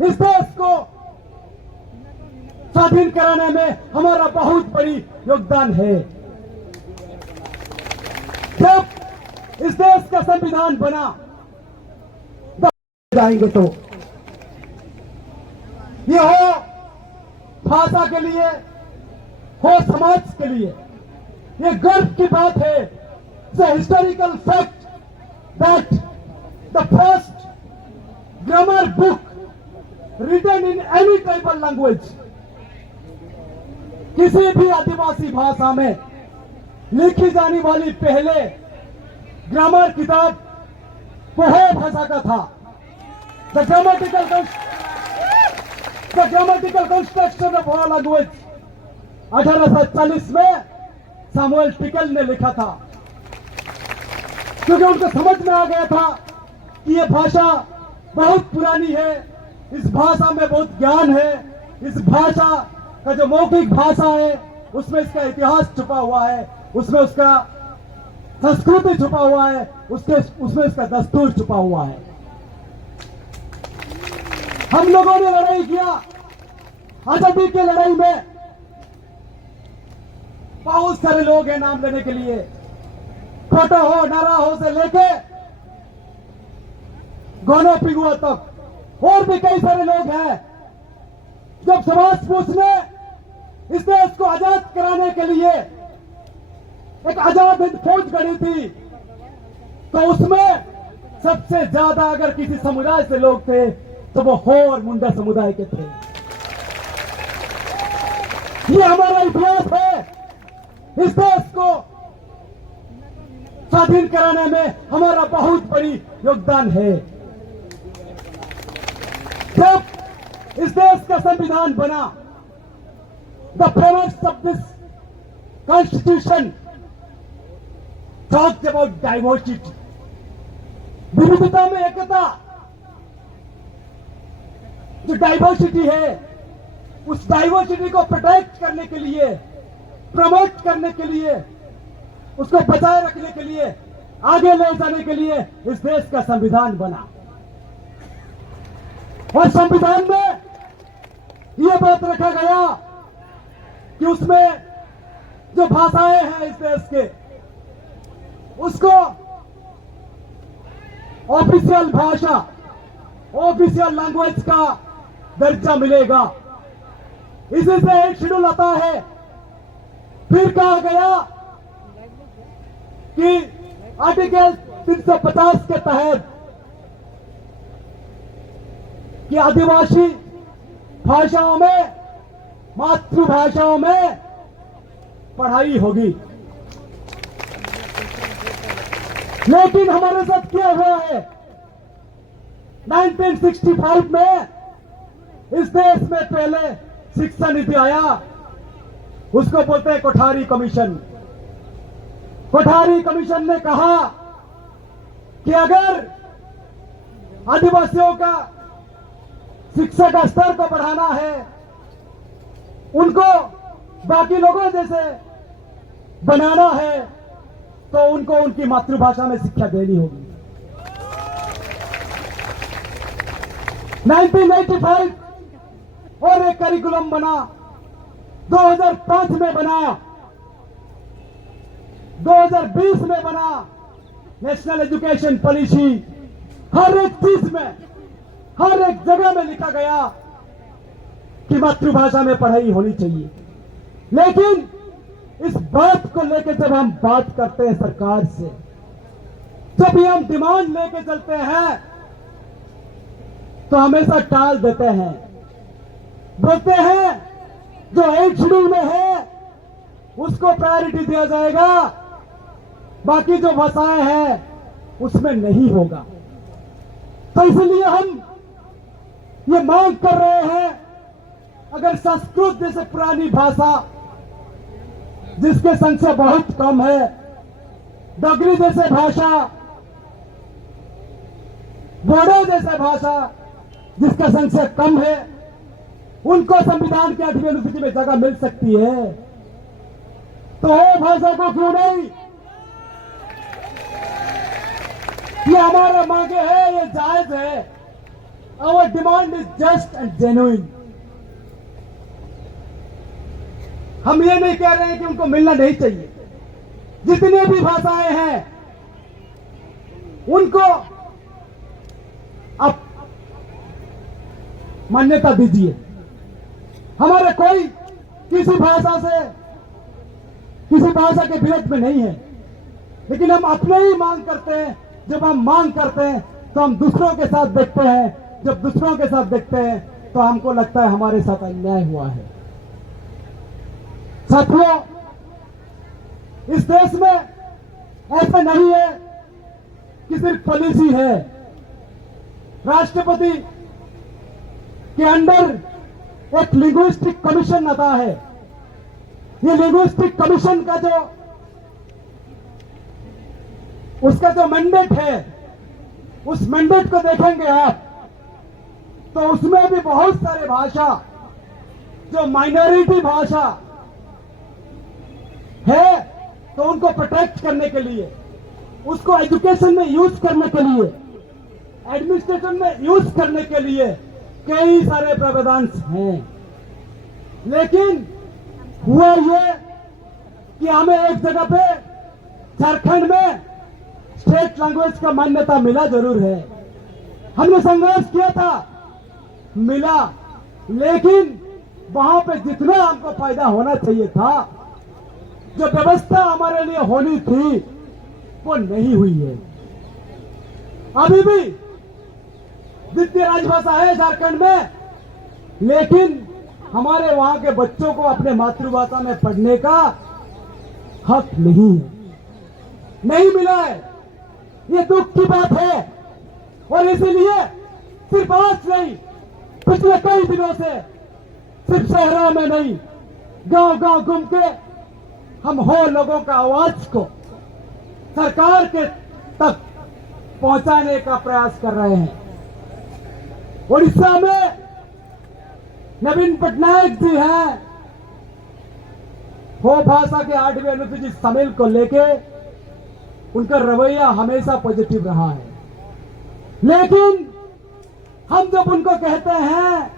इस देश को स्वाधीन कराने में हमारा बहुत बड़ी योगदान है। जब इस देश का संविधान बना जाएंगे तो ये हो भाषा के लिए, हो समाज के लिए, ये गर्व की बात है। It's a historical fact that the first grammar book written in any tribal language, किसी भी आदिवासी भाषा में लिखी जाने वाली पहले ग्रामर किताब पोहे भाषा का था। The grammatical construction of our language 1840 में सैमुअल टिकल ने लिखा था, क्योंकि उनको समझ में आ गया था कि ये भाषा बहुत पुरानी है, इस भाषा में बहुत ज्ञान है, इस भाषा का जो मौखिक भाषा है उसमें इसका इतिहास छुपा हुआ है, उसमें उसका संस्कृति छुपा हुआ है, उसमें इसका दस्तूर छुपा हुआ है। हम लोगों ने लड़ाई किया आजादी की लड़ाई में। बहुत सारे लोग हैं नाम लेने के लिए, खोटा हो नारा हो से लेके गोनो पिगुआ तक और भी कई सारे लोग हैं। जब सुभाष बोस ने इस देश को आजाद कराने के लिए एक आजाद हिंद फौज गढ़ी थी, तो उसमें सबसे ज्यादा अगर किसी समुदाय से लोग थे तो वो हो और मुंडा समुदाय के थे। ये हमारा इतिहास है। इस देश को स्वाधीन कराने में हमारा बहुत बड़ी योगदान है। जब इस देश का संविधान बना, the framers of this constitution talked about diversity, विविधता में एकता। जो डाइवर्सिटी है उस डाइवर्सिटी को प्रोटेक्ट करने के लिए, प्रमोट करने के लिए, उसको बचाए रखने के लिए, आगे ले जाने के लिए इस देश का संविधान बना। और संविधान में यह बात रखा गया कि उसमें जो भाषाएं हैं इस देश के, उसको ऑफिशियल भाषा, ऑफिशियल लैंग्वेज का दर्जा मिलेगा। इसी से एक शेड्यूल आता है। फिर कहा गया कि आर्टिकल 350 के तहत कि आदिवासी भाषाओं में, मातृभाषाओं में पढ़ाई होगी। लेकिन हमारे साथ क्या हुआ है? 1965 में इस देश में पहले शिक्षा नीति आया, उसको बोलते हैं कोठारी कमीशन। कोठारी कमीशन ने कहा कि अगर आदिवासियों का शिक्षा का स्तर को बढ़ाना है, उनको बाकी लोगों जैसे बनाना है, तो उनको उनकी मातृभाषा में शिक्षा देनी होगी। 1995 और एक करिकुलम बना, 2005 में बना, 2020 में बना नेशनल एजुकेशन पॉलिसी। हर एक चीज में, हर एक जगह में लिखा गया कि मातृभाषा में पढ़ाई होनी चाहिए। लेकिन इस बात को लेकर जब हम बात करते हैं सरकार से, जब भी हम डिमांड लेके चलते हैं तो हमेशा टाल देते हैं। बोलते हैं जो 8 शेड्यूल में है उसको प्रायोरिटी दिया जाएगा, बाकी जो भाषाएं हैं उसमें नहीं होगा। तो इसलिए हम ये मांग कर रहे हैं, अगर संस्कृत जैसे पुरानी भाषा जिसके संख्या बहुत कम है, डोगरी जैसे भाषा, बोडो जैसे भाषा जिसका संख्या कम है, उनको संविधान के 8वीं अनुसूची में जगह मिल सकती है, तो वो भाषा को क्यों नहीं? ये हमारा मांगे है, ये जायज है। Our demand is just and genuine. हम ये नहीं कह रहे हैं कि उनको मिलना नहीं चाहिए। जितने भी भाषाएं हैं उनको आप मान्यता दीजिए। हमारे कोई किसी भाषा से किसी भाषा के विरोध में नहीं है, लेकिन हम अपने ही मांग करते हैं। जब हम मांग करते हैं तो हम दूसरों के साथ देखते हैं, जब दूसरों के साथ देखते हैं तो हमको लगता है हमारे साथ अन्याय हुआ है। साथियों, इस देश में ऐसा नहीं है कि सिर्फ पॉलिसी है। राष्ट्रपति के अंडर एक लिंग्विस्टिक कमीशन आता है। ये लिंग्विस्टिक कमीशन का उसका जो मैंडेट है, उस मैंडेट को देखेंगे आप तो उसमें भी बहुत सारे भाषा जो माइनॉरिटी भाषा है तो उनको प्रोटेक्ट करने के लिए, उसको एजुकेशन में यूज करने के लिए, एडमिनिस्ट्रेशन में यूज करने के लिए कई सारे प्रावधान हैं। लेकिन हुआ ये कि हमें एक जगह पे झारखंड में स्टेट लैंग्वेज का मान्यता मिला जरूर है। हमने संघर्ष किया था, मिला, लेकिन वहां पे जितना हमको फायदा होना चाहिए था, जो व्यवस्था हमारे लिए होनी थी, वो नहीं हुई है। अभी भी द्वितीय राजभाषा है झारखंड में, लेकिन हमारे वहां के बच्चों को अपने मातृभाषा में पढ़ने का हक नहीं है, नहीं मिला है। ये दुख की बात है और इसीलिए सिर्फ आज नहीं, पिछले कई दिनों से सिर्फ शहरों में नहीं, गांव गांव घूम के हम हो लोगों का आवाज को सरकार के तक पहुंचाने का प्रयास कर रहे हैं। उड़ीसा में नवीन पटनायक जी हैं, हो भाषा के 8वें अनुसूचित शामिल को लेके उनका रवैया हमेशा पॉजिटिव रहा है। लेकिन हम जब उनको कहते हैं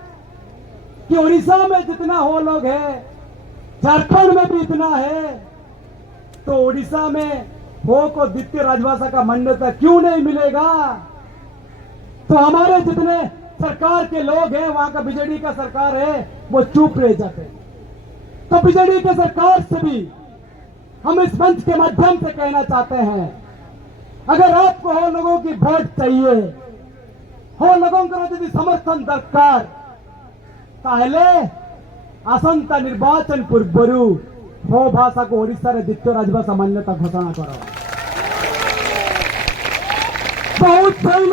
कि उड़ीसा में जितना हो लोग है, झारखंड में भी इतना है, तो उड़ीसा में हो को द्वितीय राजभाषा का मान्यता क्यों नहीं मिलेगा? तो हमारे जितने सरकार के लोग हैं, वहां का बीजेडी का सरकार है, वो चुप रह जाते हैं। तो बीजेडी के सरकार से भी हम इस मंच के माध्यम से कहना चाहते हैं, अगर आपको हो लोगों की वोट चाहिए, हो लोगों को यदि समर्थन दरकार, ताहले आसंता निर्वाचन पूर्वरु हो भाषा को ओडिशा रे द्वितीय राजभाषा मान्यता घोषणा करो। बहुत सही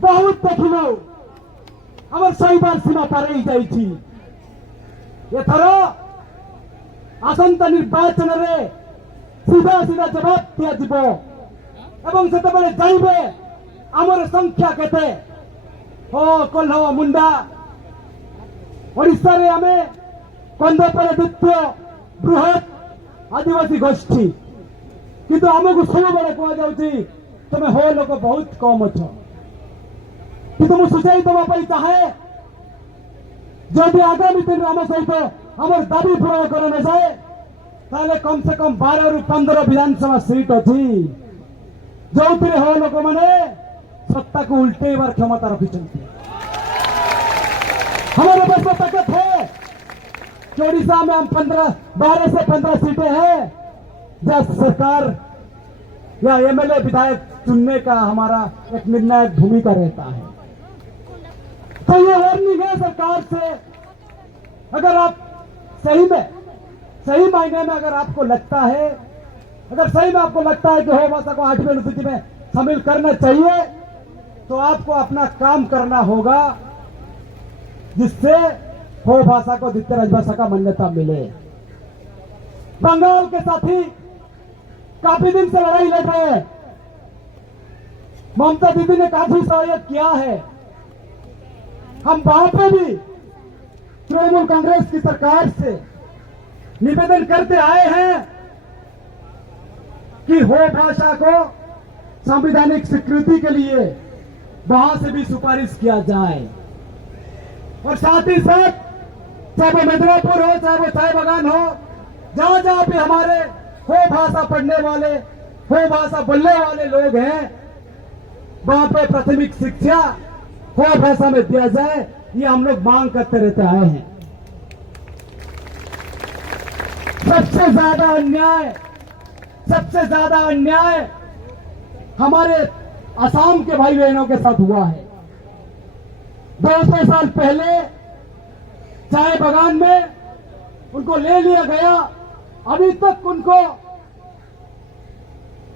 बहुत देखिलु आम शैबार सीमा पार जाइछि। एथर आसंता निर्वाचन रे सीधा सीधा जवाब दिया जिवो एवं सेतबेले जाइबे आमर संख्या केते हो कोल्ह मुंडा ओडिशा रे आमे कंध पर द्वितीय बृहत आदिवासी गोष्ठी, किंतु आमको सब बेले कह जाउछि तमे हो लोक बहुत कम अछ। किंतु मु सुझाई दवा चाहे जदि आगामी दिन आम सहित आम दाबी पूरण कर जाए, ताले कम से कम 12 रु 15 विधानसभा सीट अच्छी जो हो लोक मैंने सत्ता को उल्टेबार क्षमता रखिंट। हमारे पास में ताकत है कि ओडिशा में हम 12 से 15 सीटें हैं, जब सरकार या एमएलए विधायक चुनने का हमारा एक निर्णायक भूमिका रहता है। तो ये वार्निंग है सरकार से, अगर आप सही मायने में अगर आपको लगता है, अगर सही में आपको लगता है कि हो भाषा को 8वीं अनुसूची में शामिल करना चाहिए, तो आपको अपना काम करना होगा जिससे हो भाषा को द्वितीय राजभाषा का मान्यता मिले। बंगाल के साथी काफी दिन से लड़ाई लड़ रहे हैं, ममता दीदी ने काफी सहयोग किया है। हम वहां पे भी तृणमूल कांग्रेस की सरकार से निवेदन करते आए हैं कि हो भाषा को संवैधानिक स्वीकृति के लिए वहां से भी सिफारिश किया जाए। और साथ ही साथ चाहे वो मिदनापुर हो, चाहे वो चाय बगान हो, जहां जहां भी हमारे हो भाषा पढ़ने वाले, हो भाषा बोलने वाले लोग हैं, वहां पे प्राथमिक शिक्षा हो भाषा में दिया जाए, ये हम लोग मांग करते रहते आए हैं। सबसे ज्यादा अन्याय हमारे असम के भाई बहनों के साथ हुआ है। 200 साल पहले चाय बगान में उनको ले लिया गया, अभी तक उनको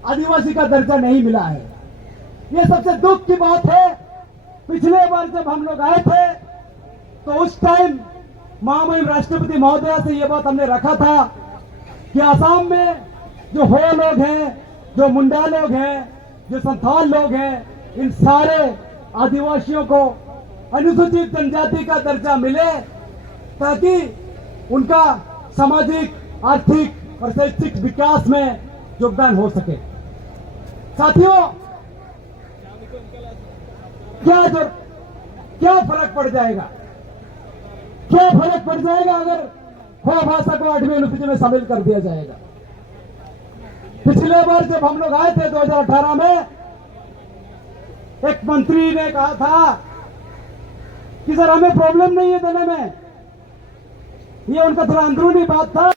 आदिवासी का दर्जा नहीं मिला है। ये सबसे दुख की बात है। पिछले बार जब हम लोग आए थे तो उस टाइम महामहिम राष्ट्रपति महोदया से यह बात हमने रखा था कि असम में जो हो लोग हैं, जो मुंडा लोग हैं, जो संथाल लोग हैं, इन सारे आदिवासियों को अनुसूचित जनजाति का दर्जा मिले, ताकि उनका सामाजिक, आर्थिक और शैक्षिक विकास में योगदान हो सके। साथियों, क्या फर्क पड़ जाएगा? क्या फर्क पड़ जाएगा अगर हो भाषा को 8वीं अनुसूची में शामिल कर दिया जाएगा? पिछले बार जब हम लोग आए थे 2018 में, एक मंत्री ने कहा था कि सर हमें प्रॉब्लम नहीं है देने में, ये उनका थोड़ा अंदरूनी बात था।